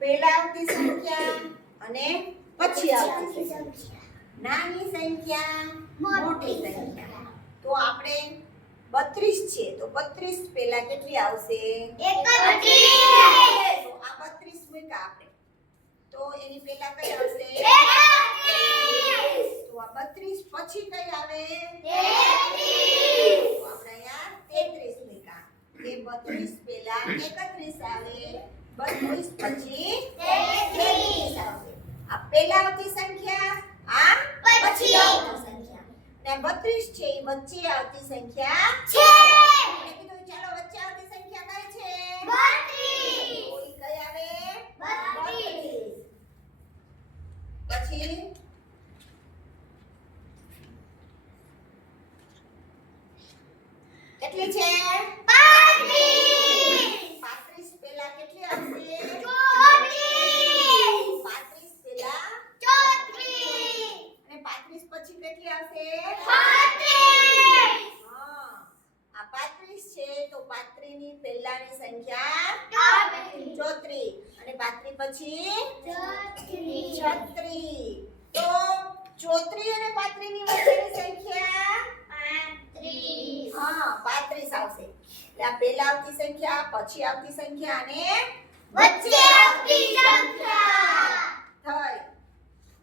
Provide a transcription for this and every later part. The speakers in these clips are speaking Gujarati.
પહેલા આવતી સંખ્યા અને પછી આવતી સંખ્યા. નાની સંખ્યા મોટી સંખ્યા. તો આપણે 32 છે તો 32 પહેલા કેટલી આવશે? 31 તો આ 32 મૂક્યા આપણે. તો એની પહેલા કઈ આવશે? 31 તો આ 32 પછી કઈ આવે? 31 33 મૂક્યા એ 32 પહેલા 31 આવે 32 પછી 33 આવશે આ પહેલા આવતી સંખ્યા આ પછી આવતી સંખ્યા. ને 32 છે એ વચ્ચે આવતી સંખ્યા મેં કીધું ચાલો વચ્ચે આવતી સંખ્યા કઈ છે? તો કઈ આવે? 32 પછી? કેટલી છે 35 પહેલા કેટલી આવશે 35 પહેલા અને 35 પછી કેટલી આવશે હા આ 35 છે તો પાત્રીની પહેલાની સંખ્યા 34 અને 35 પછી 36 તો 34 અને 35 ની વચ્ચેની સંખ્યા હા 35 આવશે. એટલે આ પહેલા આવતી સંખ્યા પછી આવતી સંખ્યા અને વચ્ચે આવતી સંખ્યા થઈ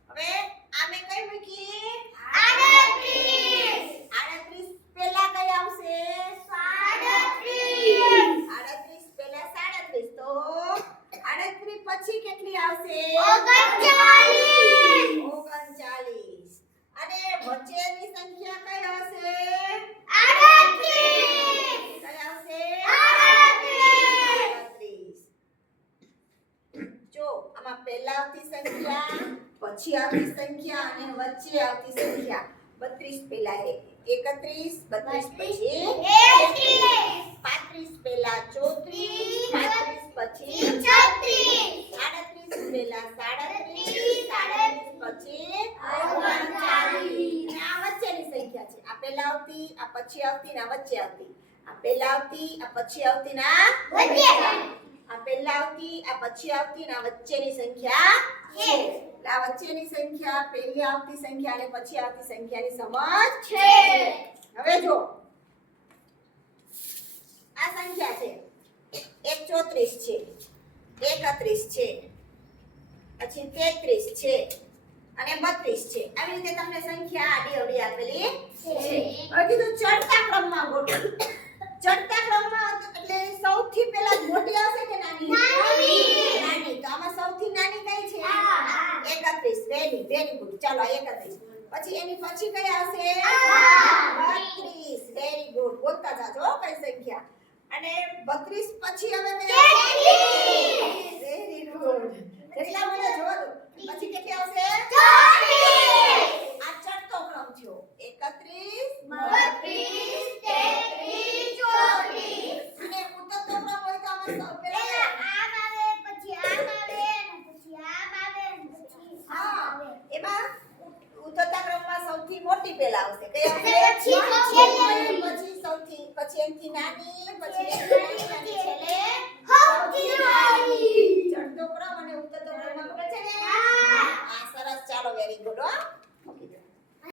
હવે આ મેં કઈ મૂકી આડત્રીસ 38 પહેલા કઈ આવશે સાડત્રીસ 38 પહેલા 37 તો 38 પછી કેટલી આવશે ઓગણચાલીસ 39 અને વચ્ચેની સંખ્યા કઈ હશે આડત્રીસ કઈ આવશે આડત્રીસ 38 જો આમાં પહેલા આવતી સંખ્યા? પછી આવતી સંખ્યા અને વચ્ચે આવતી સંખ્યા? બત્રીસ પેલા એકત્રીસ, બત્રીસ પછી પાંત્રીસ પેલા ચોત્રીસ, પાંત્રીસ પછી છત્રીસ. 38 પહેલા 37 પછી ઓગણચાલીસ. વચ્ચેની સંખ્યા છે. આ પેલા આવતી, આ પછી આવતી ને વચ્ચે આવતી. આ પેલા આવતી, આ પછી આવતી ને આ પહેલા આવતી આ પછી આવતી ના વચ્ચેની સંખ્યા છે. આ વચ્ચેની સંખ્યા પહેલી આવતી સંખ્યા અને પછી આવતી સંખ્યાની સમજ છે. હવે જો. આ સંખ્યા છે. એક ચોત્રીસ છે. એકત્રીસ છે. પછી તેત્રીસ છે. અને બત્રીસ છે. આવી રીતે તમને સંખ્યા આડી અવડી આપેલી છે. વેરી ગુડ ચાલો એક હતી પછી એની પછી કયા હશે? 32 વેરી ગુડ બોલતા જાજો કઈ સંખ્યા. અને 32 પછી હવે વેરી ગુડ કેટલા બોલે જો પછી કેટલી આવશે 40 આ ચડતો ક્રમ થયો. 31 32 આવશે કઈ આવશે પછી સૌથી પછી એમથી નાની પછી નાની છેલ્લે. સૌથી